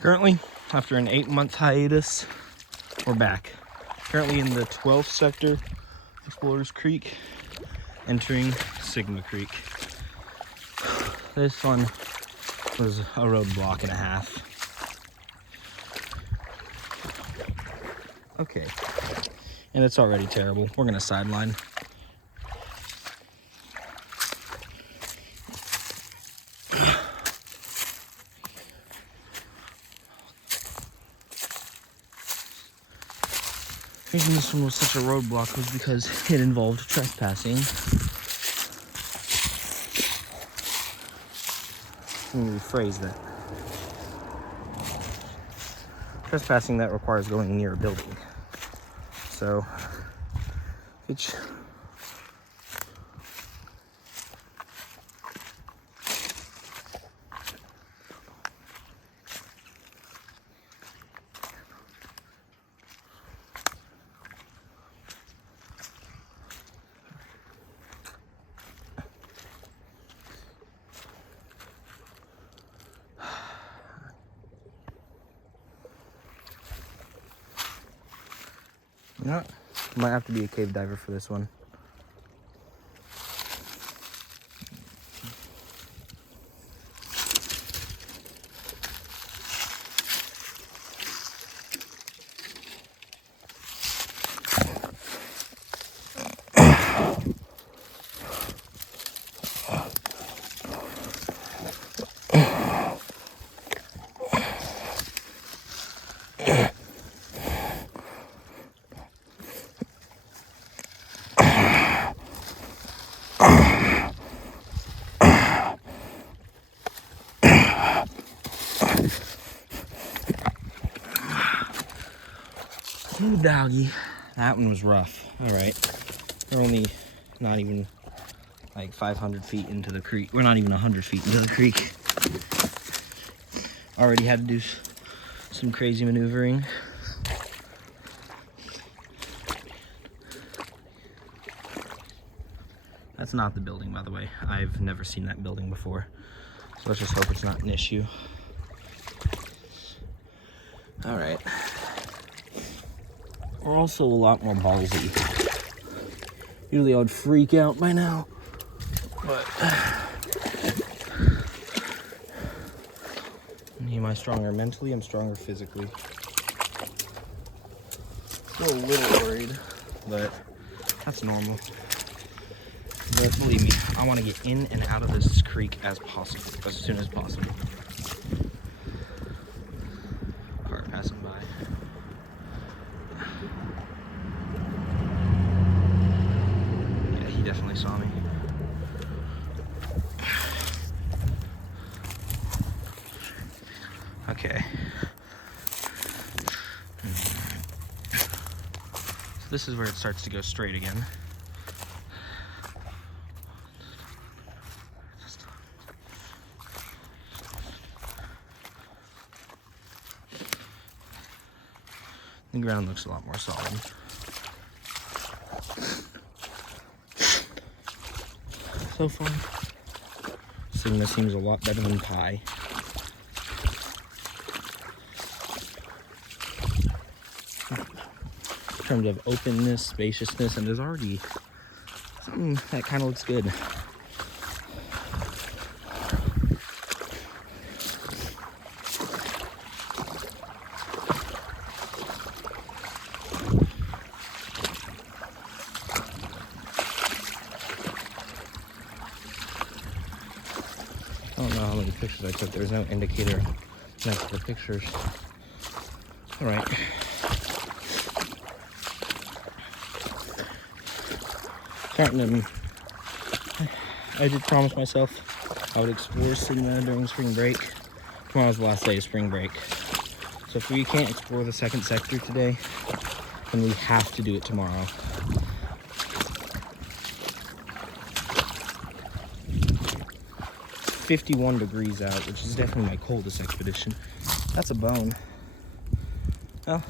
Currently, after an 8-month hiatus, we're back. Currently in the 12th sector, Explorers Creek, entering Sigma Creek. This one was a roadblock and a half. Okay, and it's already terrible. We're gonna sideline. The reason this one was such a roadblock was because it involved trespassing. Let me rephrase that. Trespassing that requires going near a building. So, it's not. Might have to be a cave diver for this one. Ooh, doggy. That one was rough. Alright. We're only not even like 500 feet into the creek. We're not even 100 feet into the creek. Already had to do some crazy maneuvering. That's not the building, by the way. I've never seen that building before. So let's just hope it's not an issue. Alright. We're also a lot more ballsy. Usually I would freak out by now. But am I stronger mentally? I'm stronger physically. Still a little worried, but that's normal. But believe me, I want to get in and out of this creek as soon as possible. Car passing by. Yeah, he definitely saw me. Okay. So this is where it starts to go straight again. The ground looks a lot more solid. So far, Sigma seems a lot better than Pi. In terms of openness, spaciousness, and there's already something that kind of looks good. I don't know how many pictures I took. There's no indicator next to the pictures. Alright. I did promise myself I would explore Sigma during spring break. Tomorrow's the last day of spring break. So if we can't explore the second sector today, then we have to do it tomorrow. "51 degrees out, which is definitely my coldest expedition." That's a bone. Well,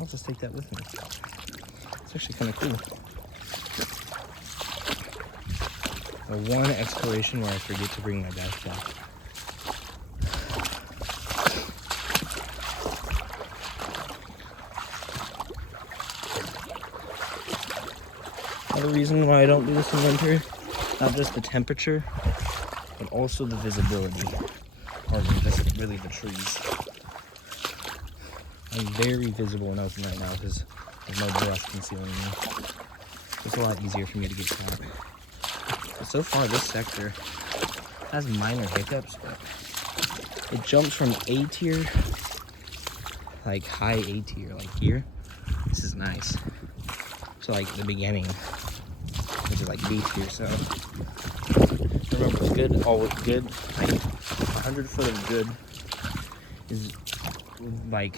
I'll just take that with me. It's actually kind of cool. One exploration where I forget to bring my backpack. Another reason why I don't do this in winter, not just the temperature, but also the visibility, or just really the trees. I'm very visible and open right now because there's no brush concealing me. It's a lot easier for me to get caught. But so far, this sector has minor hiccups, but it jumps from A tier, like high A tier, like here. This is nice. So like the beginning, which is like B tier. So remember, good, always good. Like 100 foot of good is like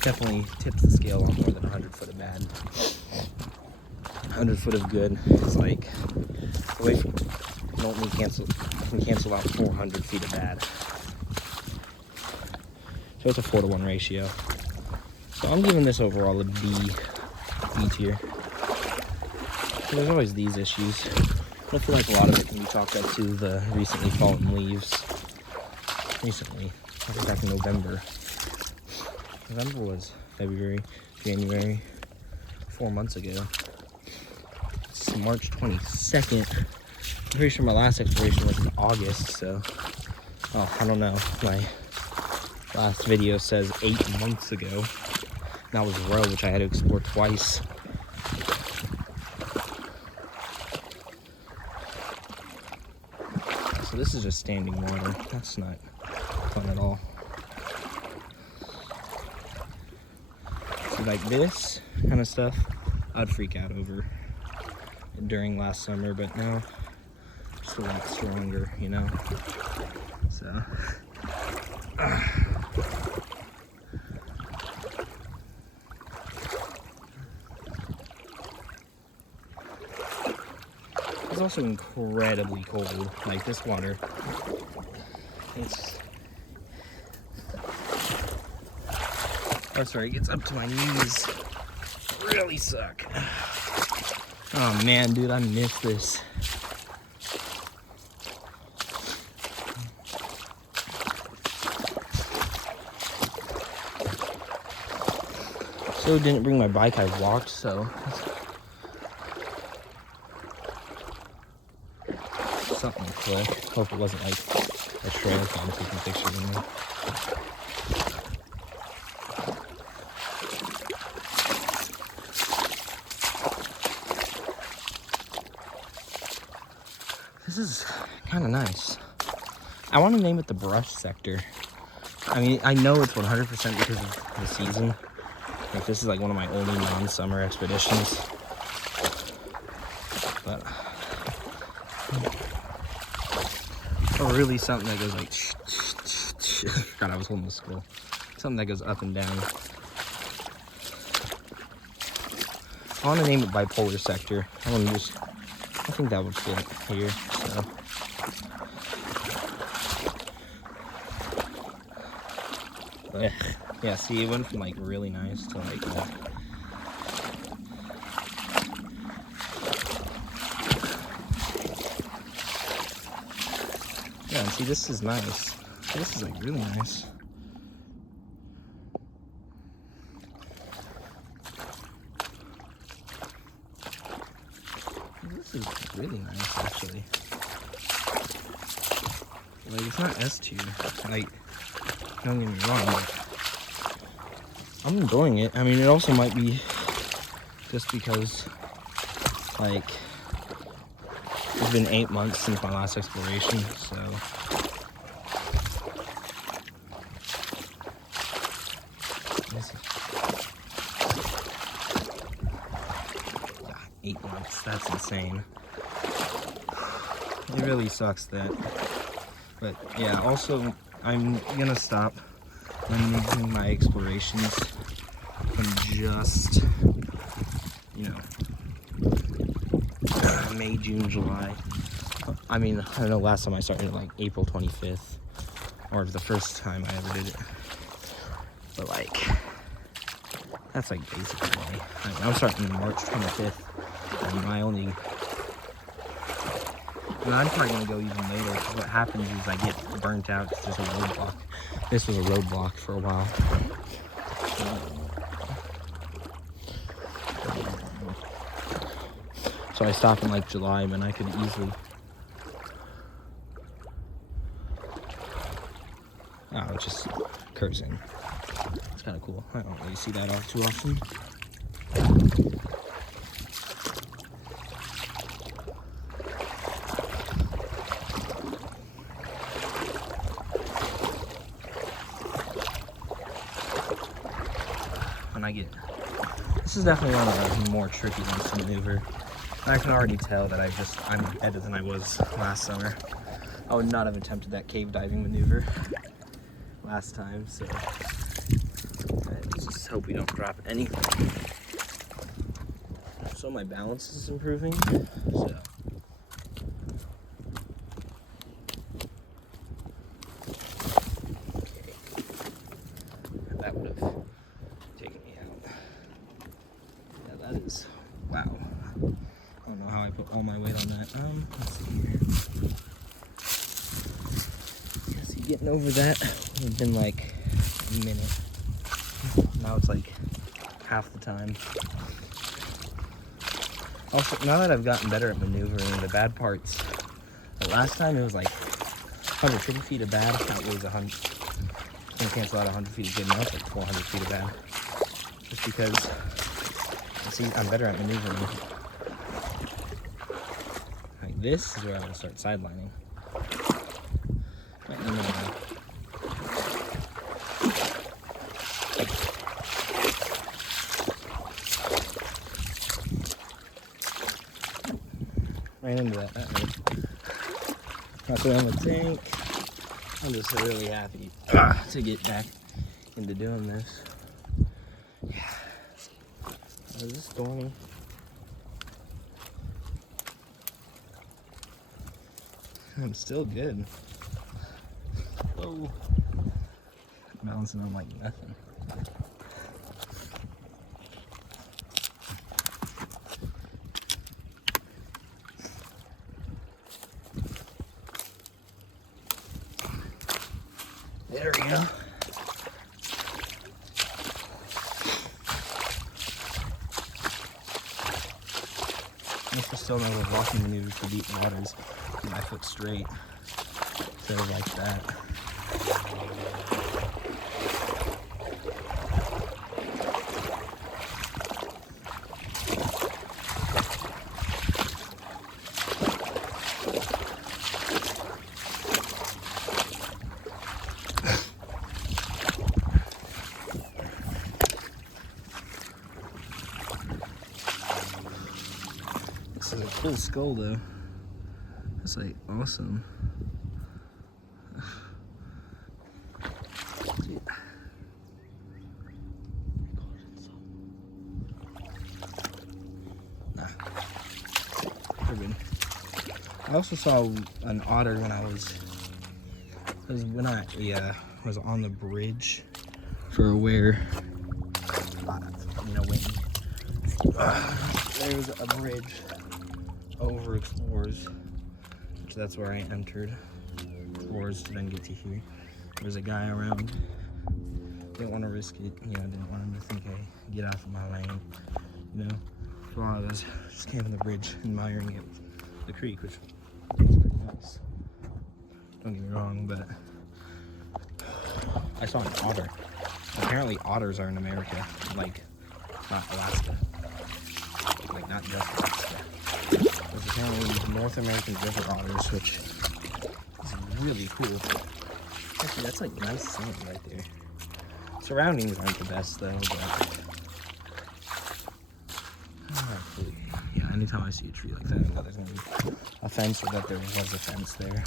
definitely tips the scale on more than 100 foot of bad. 100 foot of good is like away from, don't cancel out 400 feet of bad. So it's a 4-to-1 ratio. So I'm giving this overall a B tier. So there's always these issues. I feel like a lot of it can be chalked up to the recently fallen leaves. Recently, I think back in November. November was February, January, 4 months ago. It's March 22nd. I'm pretty sure my last exploration was in August, so, oh, I don't know. My last video says 8 months ago. That was Row, which I had to explore twice. So this is just standing water. That's not fun at all. So like this kind of stuff, I'd freak out over during last summer, but now just a lot stronger, you know? So. It's also incredibly cold. Like this water, it gets up to my knees. Really suck. Oh man, dude, I miss this. So didn't bring my bike, I walked, so something quick. Hope it wasn't like a trail cam taking pictures of me. This is kind of nice. I want to name it the brush sector. I mean, I know it's 100% because of the season. Like, this is like one of my only non-summer expeditions. But really something that goes like God, I was holding the skull. Something that goes up and down. I want to name it bipolar sector. I think that would fit here. So yeah, see, it went from like really nice to like yeah, and see, this is nice. This is like really nice. This is really nice, actually. Like, it's not S tier. Like, don't get me wrong, but I'm enjoying it. I mean, it also might be just because, like, it's been 8 months since my last exploration, so. Yeah, 8 months, that's insane. It really sucks that. But yeah, also, I'm gonna stop limiting my explorations from just, you know, May, June, July. I mean, I don't know, last time I started like April 25th, or the first time I ever did it. But like, That's like basically May. I'm starting March 25th. And I'm probably gonna go even later, because what happens is I get burnt out because there's a roadblock. This was a roadblock for a while. So I stopped in like July, but I could easily. Oh, it just curves in. It's kind of cool. I don't really see that too often. This is definitely one of the more tricky ones to maneuver. I can already tell that I'm better than I was last summer. I would not have attempted that cave diving maneuver last time, so let's just hope we don't drop anything. So my balance is improving, so. That would have taken me out. Yeah, that is, wow. I don't know how I put all my weight on that. Let's see here. Yeah, see, getting over that would have been like a minute. Now it's like half the time. Also, now that I've gotten better at maneuvering, the bad parts, the last time it was like 150 feet of bad outweighs 100. Can't cancel out 100 feet is good enough, like 400 feet of bad. Just because, see, I'm better at maneuvering. Like this is where I will start sidelining. Right in the middle. Right into that. That's what I'm gonna think. I'm just really happy to get back into doing this. Yeah. Is this stormy? I'm still good. Whoa. Balancing on like nothing. There we go. This is still another walking maneuver for deep waters. Keep my foot straight instead of like that. This is a cool skull though. It's like awesome. Nah. We're good. I also saw an otter when I was on the bridge for where when there was a bridge over Explorers, which that's where I entered Explorers to then get to here. There was a guy around. Didn't want to risk it, didn't want him to think I get off of my lane, So I was just camping the bridge, admiring it, the creek, which was pretty nice. Don't get me wrong, but I saw an otter. Apparently otters are in America, like not Alaska. Like not just Alaska. There's apparently North American river otters, which is really cool. Actually, that's like nice sand right there. Surroundings aren't the best though, but hopefully, yeah, anytime I see a tree like that, I know there's gonna be a fence, or that there was a fence there.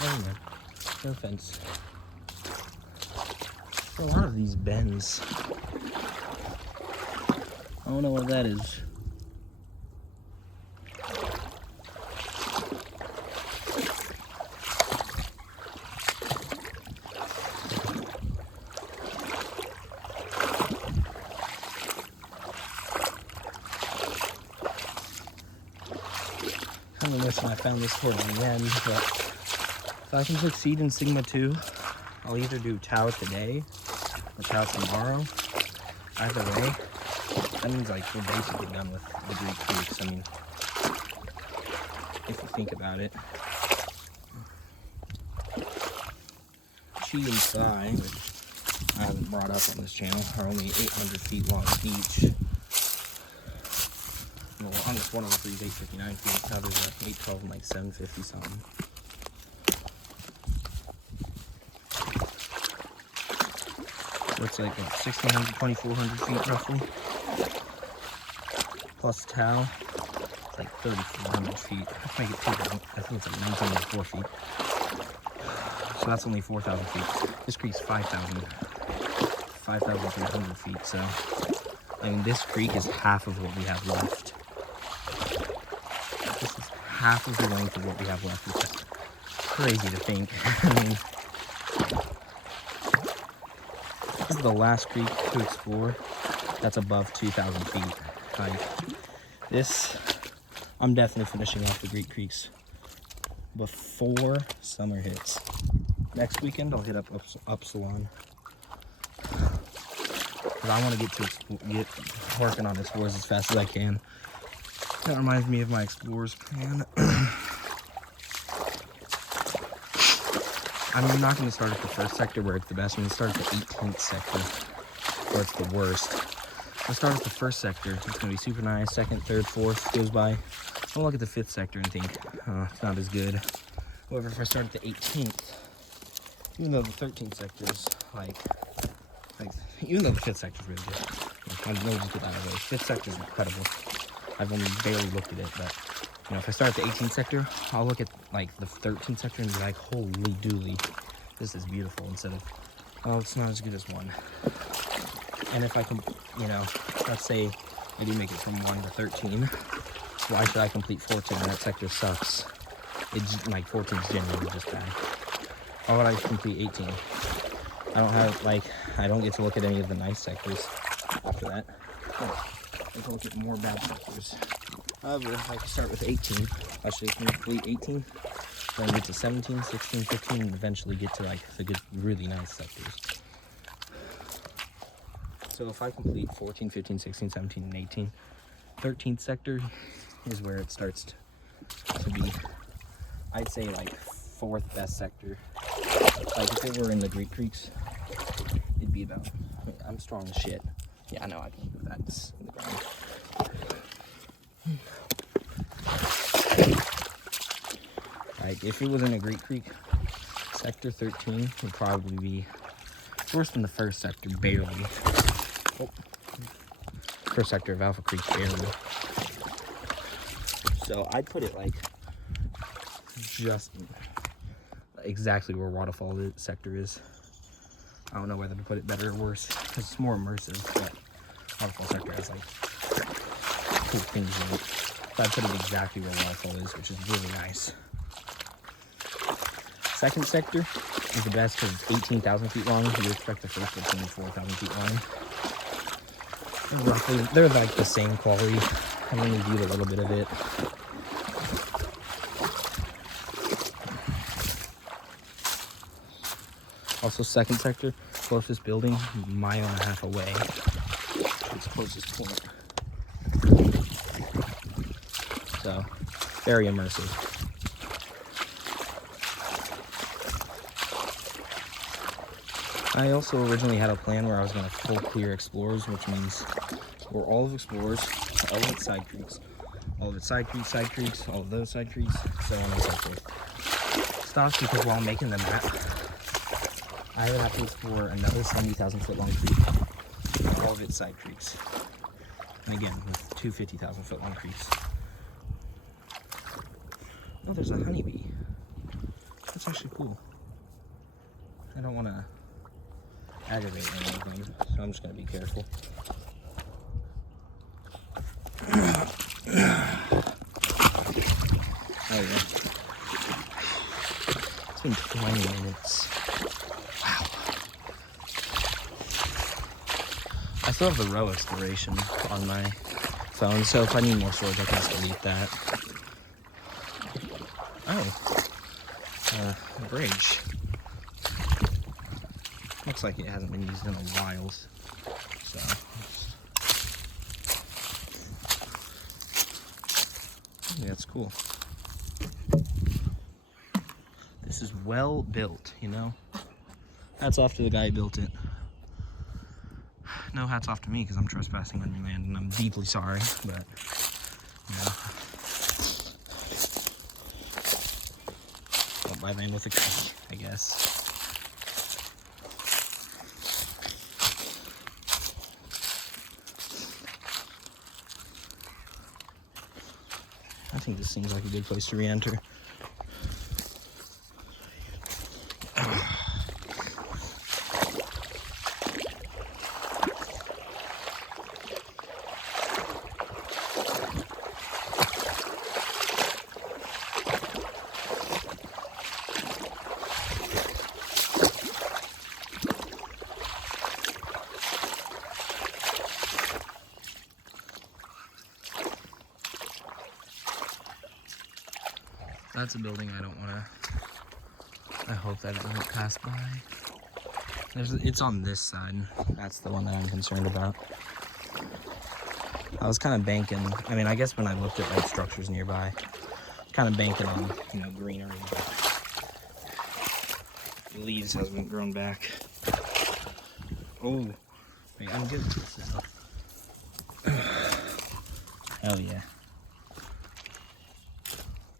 Oh man, no fence. A lot of these bends. I don't know what that is. course, and I found this toward the end, but if I can succeed in Sigma 2, I'll either do Tau today or Tau tomorrow. Either way, that means like we're basically done with the Greek Creeks. I mean, if you think about it. Chi and Psi, which I haven't brought up on this channel, are only 800 feet long each. Well, on this one over 3 is 859 feet, the others are 812 and like 750 something. So it's like 1,600, 2,400 feet roughly. Plus Tau, it's like 3,400 feet. Let's make it 2,000. I think it's like 1,904 feet. So that's only 4,000 feet. This creek's 5,300 feet. So, I mean, this creek is half of what we have left. This is half of the length of what we have left, which is crazy to think. I mean, this is the last creek to explore that's above 2,000 feet. Like this, I'm definitely finishing off the Greek Creeks before summer hits. Next weekend, I'll hit up Upsilon. Because I want to get working on explorers as fast as I can. That reminds me of my explorers plan. I'm not going to start at the first sector where it's the best. I'm going to start at the 18th sector where it's the worst. I'll start at the first sector. It's going to be super nice. Second, third, fourth goes by. I'll look at the 5th sector and think, it's not as good. However, if I start at the 18th, even though the 13th sector is like even though the 5th sector is really good, I know just get that out of the way. 5th sector is incredible. I've only barely looked at it, but you know, if I start at the 18th sector, I'll look at like the 13th sector and be like, holy dooly, this is beautiful, instead of, oh, it's not as good as 1. And if I can, you know, let's say I do make it from 1 to 13, why should I complete 14? That sector sucks. It's like 14 is genuinely just bad. Why would I complete 18? I don't have, like, I don't get to look at any of the nice sectors after that. I get to look at more bad sectors. However, if I can start with 18, I should complete 18, then get to 17, 16, 15, and eventually get to like the good, really nice sectors. So if I complete 14, 15, 16, 17, and 18, 13th sector is where it starts to be, I'd say, like 4th best sector. Like if it were in the Greek Creeks, it'd be about, I'm strong as shit. Yeah, I know I can do that. It's in the ground. Like if it was in a Greek Creek, sector 13 would probably be worse than the first sector, barely. Oh. First sector of Alpha Creek, barely. So I'd put it like just exactly where Waterfall sector is. I don't know whether to put it better or worse because it's more immersive, but Waterfall sector has like cool things in it. So I'd put it exactly where Waterfall is, which is really nice. Second sector is the best because it's 18,000 feet long. You expect the first to be 24,000 feet long. Roughly, they're like the same quality. I only viewed a little bit of it. Also, second sector, closest building, a mile and a half away. Its closest point. So, very immersive. I also originally had a plan where I was going to full clear Explorers, which means explore all of Explorers, all of its side creeks, all of its side creeks, all of those side creeks, so on and so forth. Stopped because while making the map, I would have to explore another 70,000 foot long creek, all of its side creeks. And again, with two 50,000 foot long creeks. Oh, there's a honeybee. That's actually cool. I don't want to aggravate any of them, so I'm just going to be careful. Oh yeah. It's been 20 minutes. Wow. I still have the row exploration on my phone, so if I need more storage, I can just delete that. a bridge. Looks like it hasn't been used in a while. So, yeah, that's cool. This is well built, you know? Hats off to the guy who built it. No hats off to me because I'm trespassing on your land and I'm deeply sorry, but, you know. Don't buy land with a key, I guess. I think this seems like a good place to re-enter. That's a building I don't want to, I hope that it doesn't pass by. It's on this side. That's the one that I'm concerned about. I was kind of banking, I mean, I guess when I looked at like structures nearby, kind of banking on, you know, greenery. The leaves haven't grown back. Oh, wait, I'm good with this now. Hell yeah.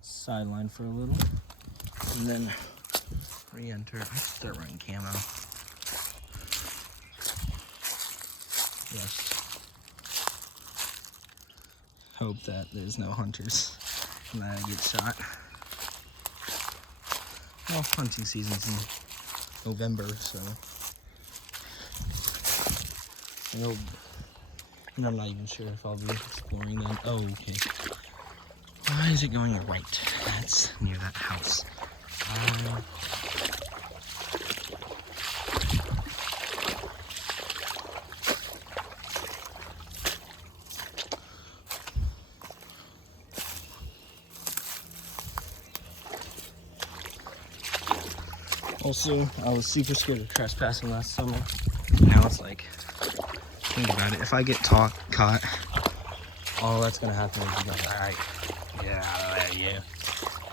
Sideline for a little, and then re-enter. I should start running camo. Yes. Hope that there's no hunters and that I get shot. Well, hunting season's in November, so I hope, and I'm not even sure if I'll be exploring then. Oh, okay. Why is it going right? That's near that house. Also, I was super scared of trespassing last summer. Now it's like, think about it. If I get caught, all that's gonna happen is you go, all right, yeah.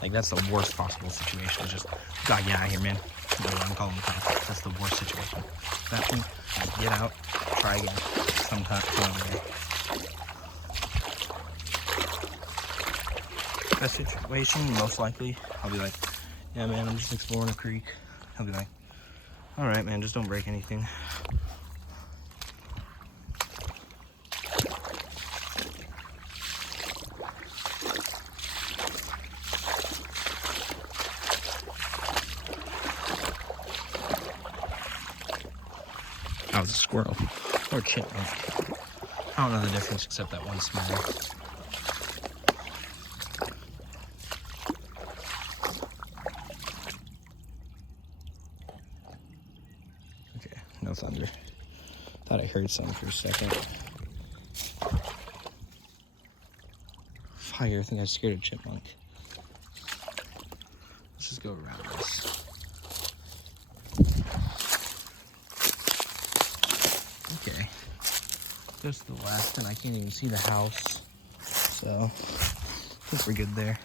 Like, that's the worst possible situation. Just, God, get out of here, man. I'm calling the cops. That's the worst situation. That thing, get out, try again. Sometime, another day. That situation, most likely, I'll be like, yeah, man, I'm just exploring a creek. He'll be like, all right, man, just don't break anything. That was a squirrel or chipmunk. I don't know the difference except that one smell. Okay, no thunder. Thought I heard something for a second. Fire, I think I scared a chipmunk. Let's just go around this. Okay, just the last, and I can't even see the house, so I think we're good there.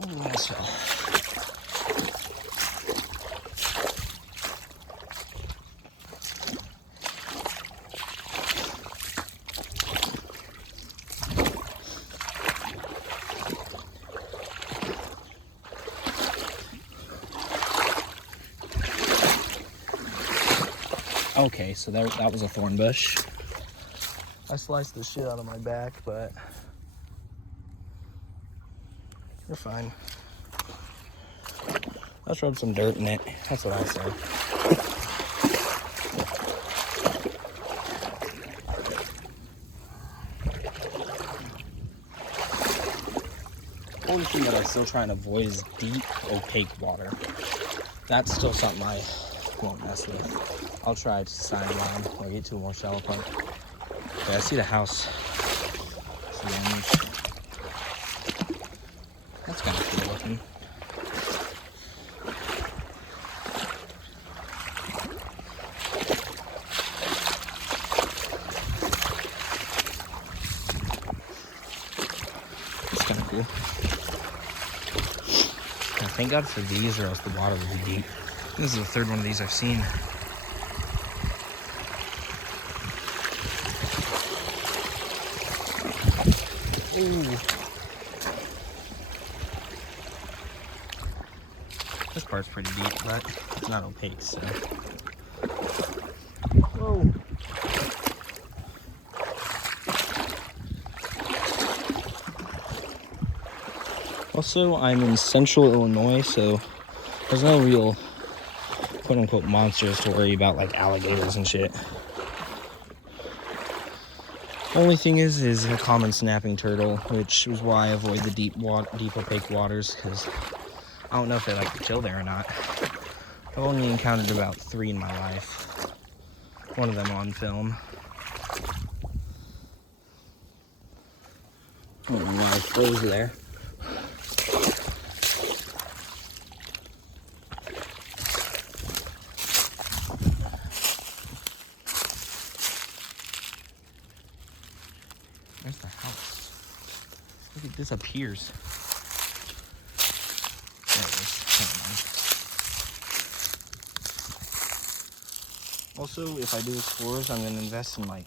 Oh, so. Okay, so that was a thorn bush. I sliced the shit out of my back, but you're fine. Let's rub some dirt in it. That's what I say. The only thing that I still try and avoid is deep, opaque water. That's still something I won't mess with. I'll try to sideline or get to a more shallow part. Okay, I see the house. the damage. That's kind of cool looking. That's kind of cool. Thank God for these, or else the water would be deep. This is the third one of these I've seen. Ooh. This part's pretty deep, but it's not opaque, so. Whoa. Also, I'm in central Illinois, so there's no real quote-unquote monsters to worry about, like alligators and shit. Only thing is a common snapping turtle, which is why I avoid the deep opaque waters, because I don't know if they like to chill there or not. I've only encountered about 3 in my life. One of them on film. I don't know why I froze there. Where's the house? Look at this up here. There it is. Never mind. Also, if I do explores, I'm going to invest in like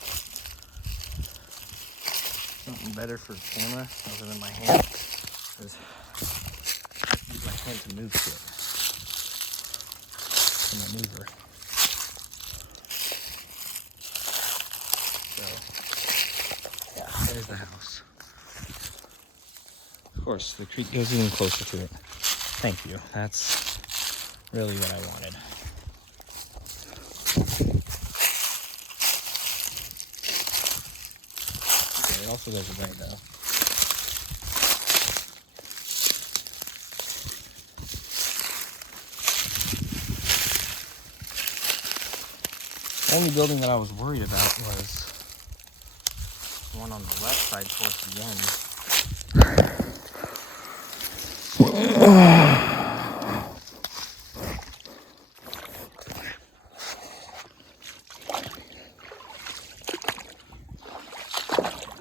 something better for camera other than my hand. Because I have to use my hand to move shit. To maneuver. So, yeah, there's the house. Of course, the creek goes even closer to it. Thank you. That's really what I wanted. Okay, it also goes right though. The only building that I was worried about was the one on the left side towards the end.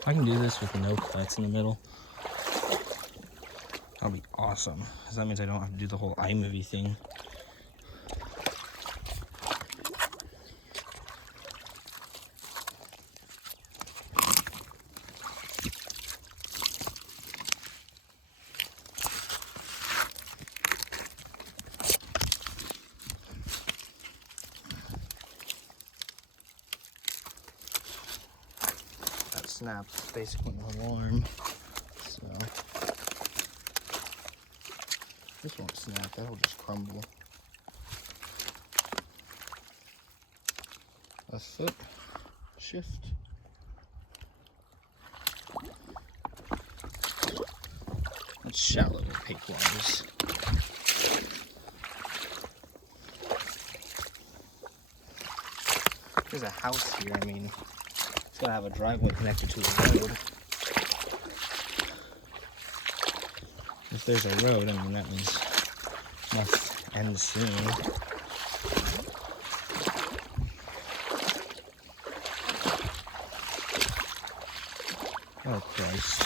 I can do this with no cuts in the middle. That'll be awesome, because that means I don't have to do the whole iMovie thing. That snaps basically an alarm, so this won't snap, that'll just crumble. A foot shift. That's shallow opaque waters. There's a house here, I mean, it's gonna have a driveway connected to a road. If there's a road, I mean, that means it must end soon. Oh, Christ.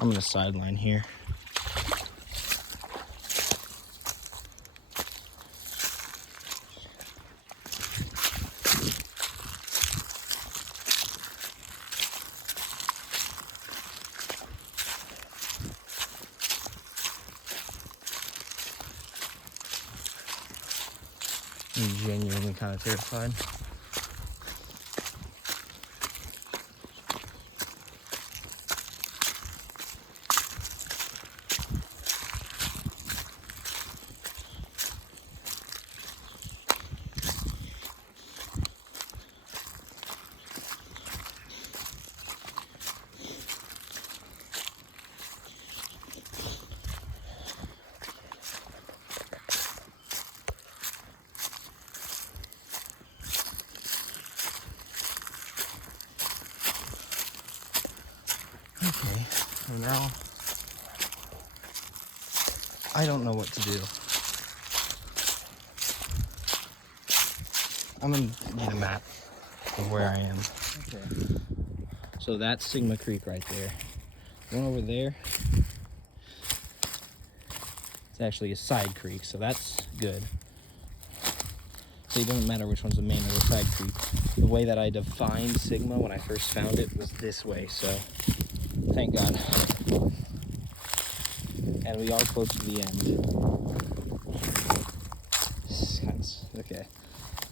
I'm gonna sideline here. I'm genuinely kind of terrified. Okay, so now I don't know what to do. I'm gonna get a map of where I am. Okay. So that's Sigma Creek right there. One over there, it's actually a side creek, so that's good. So it doesn't matter which one's the main or the side creek. The way that I defined Sigma when I first found it was this way, so thank God. And we are close to the end. Okay.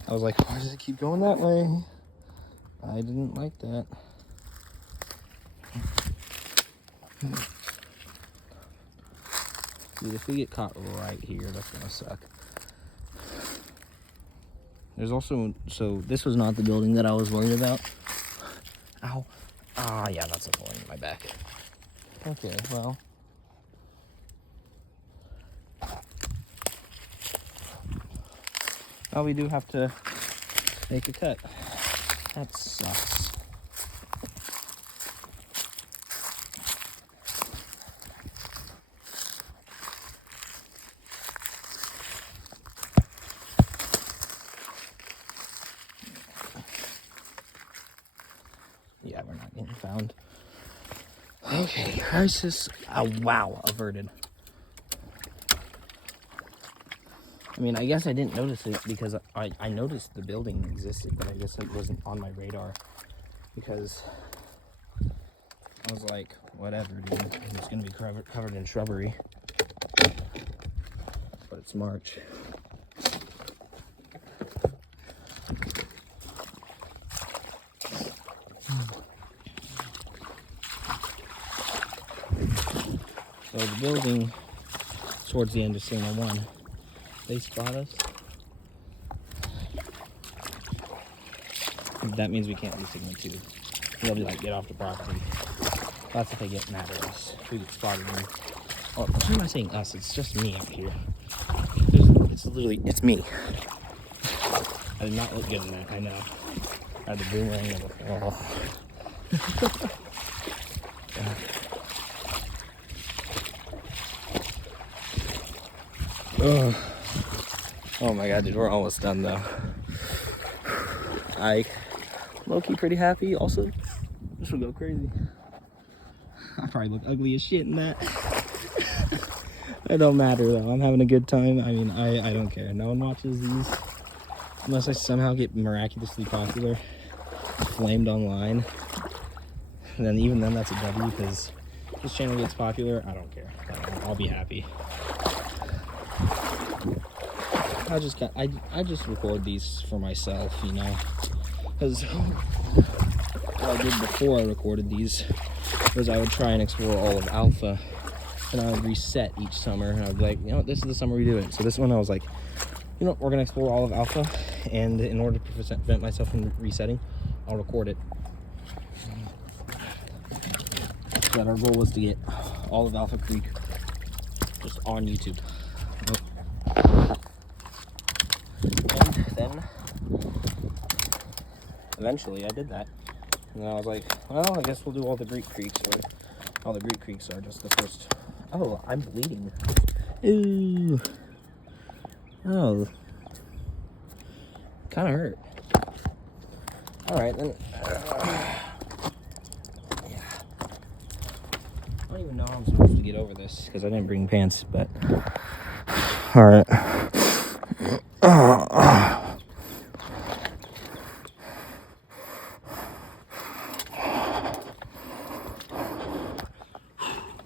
I was like, why does it keep going that way? I didn't like that. Dude, if we get caught right here, that's gonna suck. There's also, so this was not the building that I was worried about. Ow. Ah, yeah, that's a thorn in my back. Okay, well. Well, we do have to make a cut. That sucks. Yeah, we're not getting found. Okay, crisis. Wow, averted. I mean, I guess I didn't notice it because I noticed the building existed, but I guess it wasn't on my radar because I was like, whatever, dude. It's gonna be covered in shrubbery. But it's March. So the building towards the end of Sigma 1, they spot us. That means we can't do Sigma 2. They'll be like, get off the property. That's if they get mad at us. If we get spotted. Oh, why am I saying us? It's just me up here. It's literally, it's me. I did not look good in that, I know. I had the boomerang of it. Oh my god, dude, we're almost done though. Low-key pretty happy. Also, this will go crazy. I probably look ugly as shit in that. It don't matter though. I'm having a good time. I mean, I don't care. No one watches these unless I somehow get miraculously popular, flamed online. And then even then, that's a W because this channel gets popular. I don't care. I'll be happy. I just record these for myself, you know, because what I did before I recorded these was I would try and explore all of Alpha, and I would reset each summer, and I would be like, you know what, this is the summer we do it. So this one I was like, you know what, we're gonna explore all of Alpha, and in order to prevent myself from resetting, I'll record it. But our goal was to get all of Alpha Creek just on YouTube. And then eventually I did that. And then I was like, well, I guess we'll do all the Greek Creeks, or all the Greek Creeks are just the first. Oh, I'm bleeding. Ooh. Oh. Kind of hurt. Alright, then. Yeah. I don't even know how I'm supposed to get over this because I didn't bring pants, but. Alright.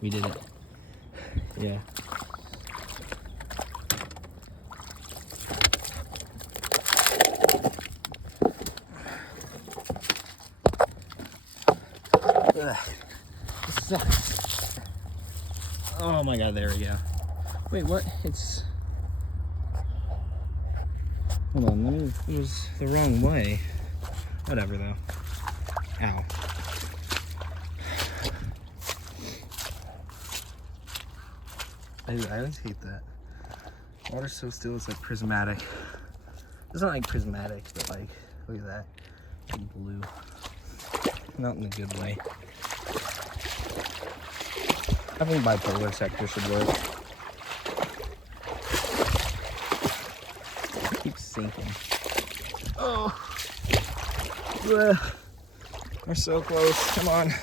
We did it. Yeah. Ugh. This sucks. Oh my god, there we go. Wait, what? It's... Hold on, it was the wrong way. Whatever, though. Ow. I always hate that. Water's so still, it's like prismatic. It's not like prismatic, but like, look at that. It's blue. Not in a good way. think bipolar sector should work. Keeps sinking. Oh, ugh. We're so close. Come on.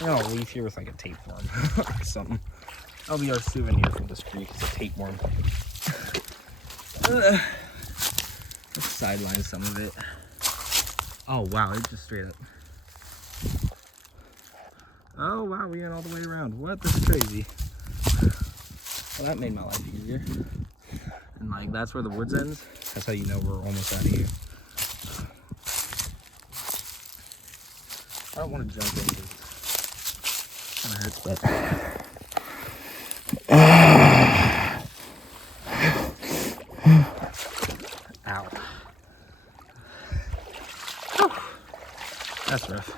I'm gonna leave here with like a tapeworm or something. That'll be our souvenir from this creek. It's a tapeworm. Let's sideline some of it. Oh wow, it just straight up. Oh wow, we went all the way around. What? This is crazy. Well, that made my life easier. And like, that's where the woods ends. That's how you know we're almost out of here. I don't want to jump in because it kind of hurts, but... Ow. That's rough.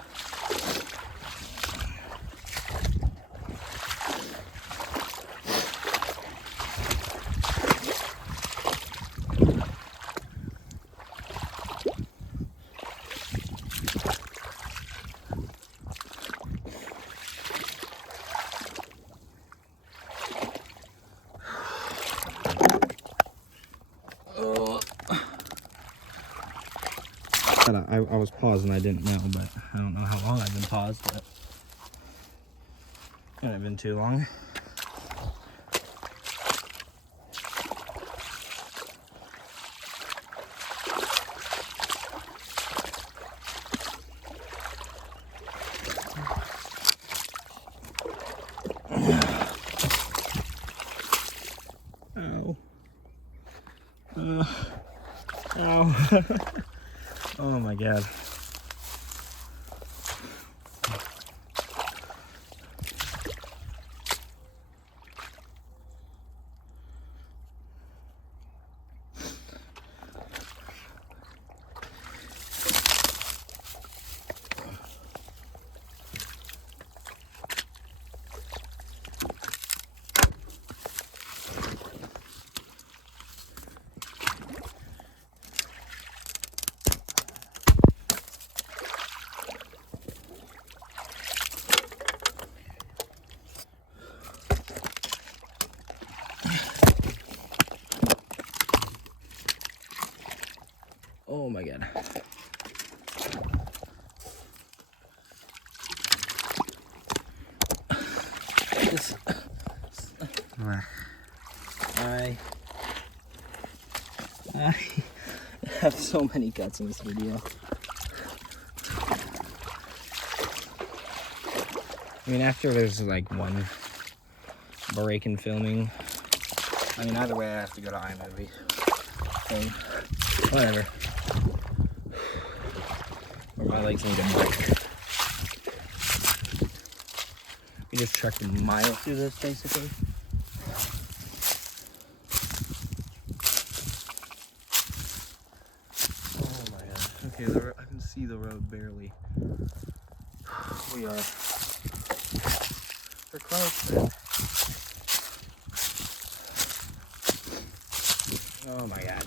I was paused and I didn't know, but I don't know how long I've been paused, but it hasn't been too long. Ow. Ow. Oh my God. Oh my God. This, I have so many cuts in this video. I mean, after there's like one break in filming, I mean, either way I have to go to iMovie. So, whatever. Or my legs need a break. We just trekked a mile through this, basically. Oh my God. Okay, I can see the road barely. We're close, man. Oh my God,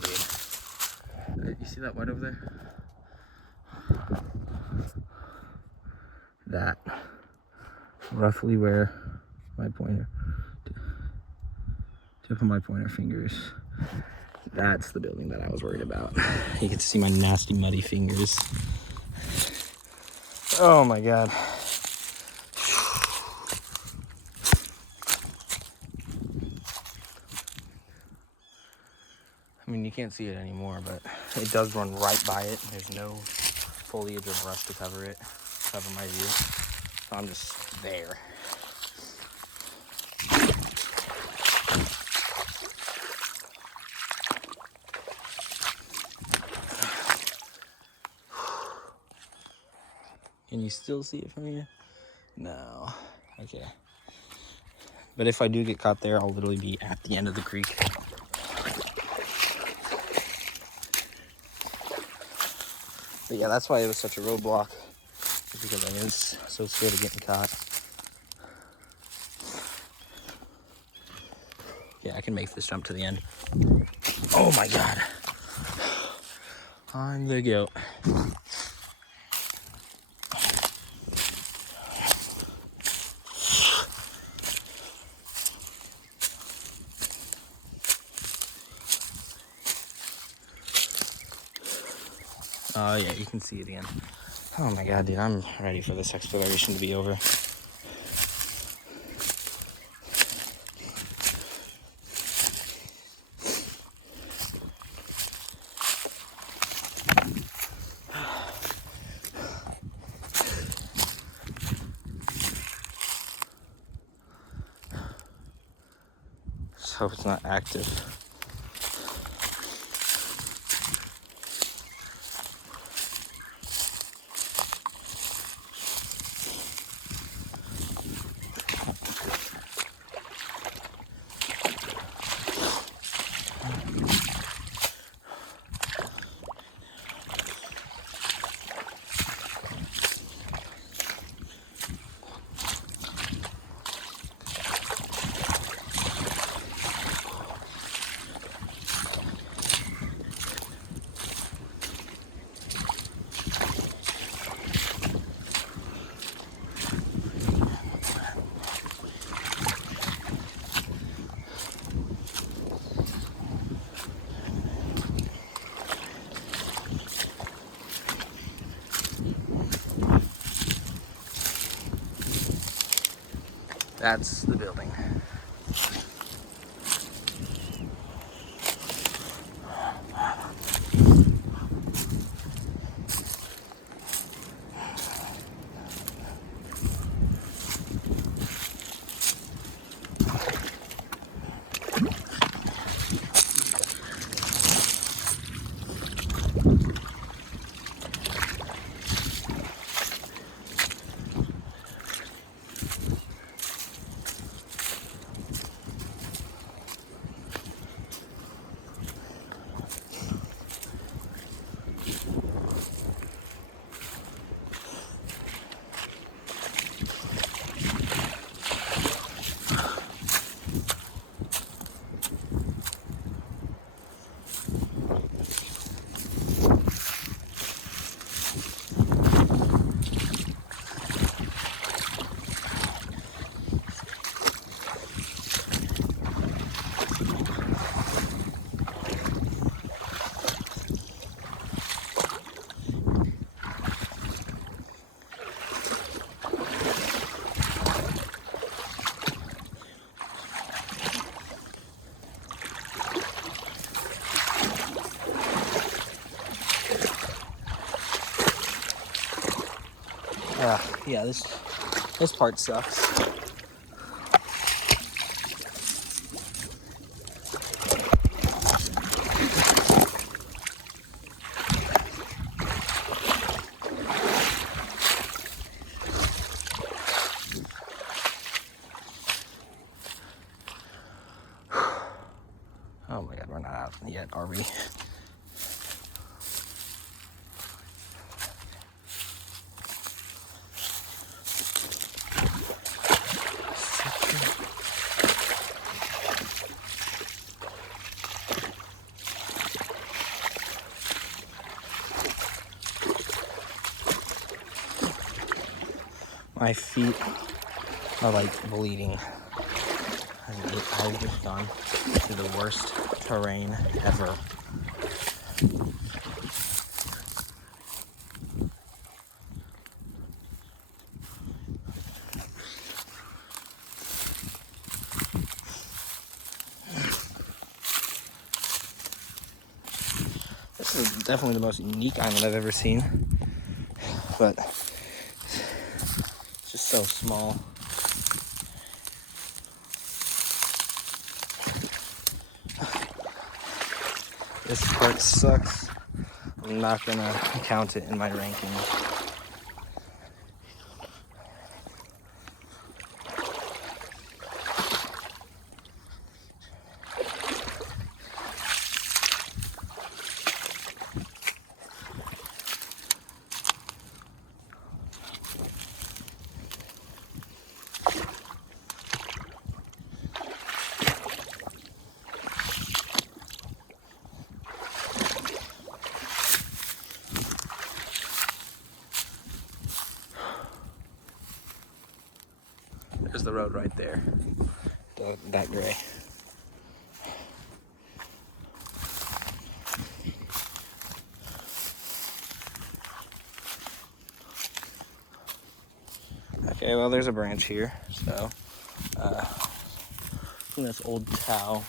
dude. You see that white over there? That. Roughly where my pointer, tip of my pointer fingers. That's the building that I was worried about. You can see my nasty muddy fingers. Oh my God. I mean, you can't see it anymore, but it does run right by it. There's no foliage or brush to cover it, cover my view. So I'm just there. Can you still see it from here? No. Okay. But if I do get caught there, I'll literally be at the end of the creek. But yeah, that's why it was such a roadblock. Because I was so scared of getting caught. Yeah, I can make this jump to the end. Oh my God. I'm the goat. Oh yeah, you can see it again. Oh my god, dude, I'm ready for this exploration to be over. Just hope it's not active. That's the building. Yeah, this part sucks. Oh my god, we're not out yet, are we? My feet are like bleeding. I've just gone through the worst terrain ever. This is definitely the most unique island I've ever seen, but it's just so small. This part sucks. I'm not gonna count it in my ranking. There's the road right there. That gray. Okay, well, there's a branch here, so I think that's Old Tau.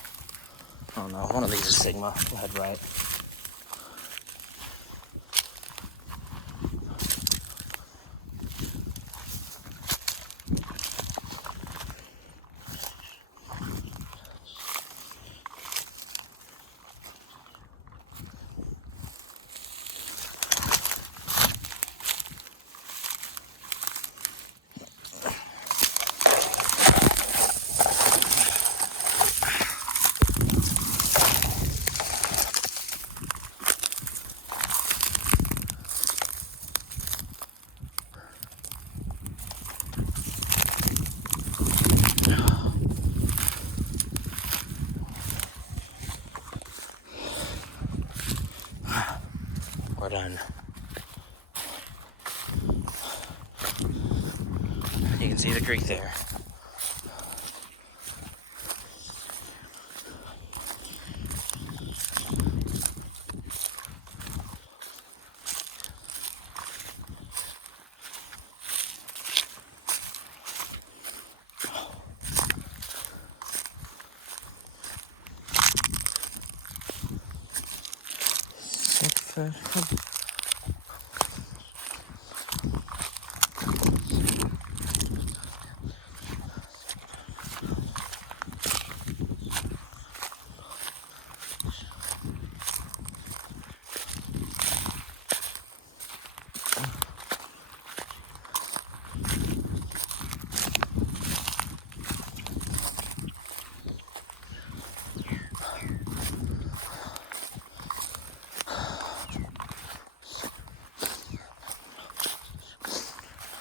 I don't know, one of these is Sigma. We'll head right. We're done. You can see the creek there.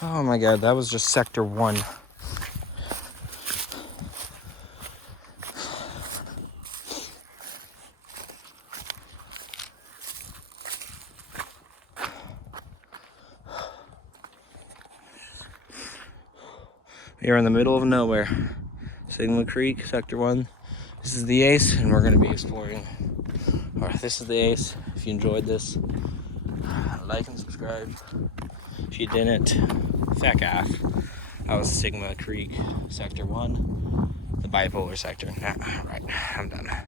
Oh my god, that was just sector 1. We are in the middle of nowhere. Sigma Creek, sector 1. This is the ace, and we're going to be exploring. Alright, this is the ace. If you enjoyed this, like and subscribe. If you didn't, feck off. That was Sigma Creek, sector 1, the bipolar sector. Right, I'm done.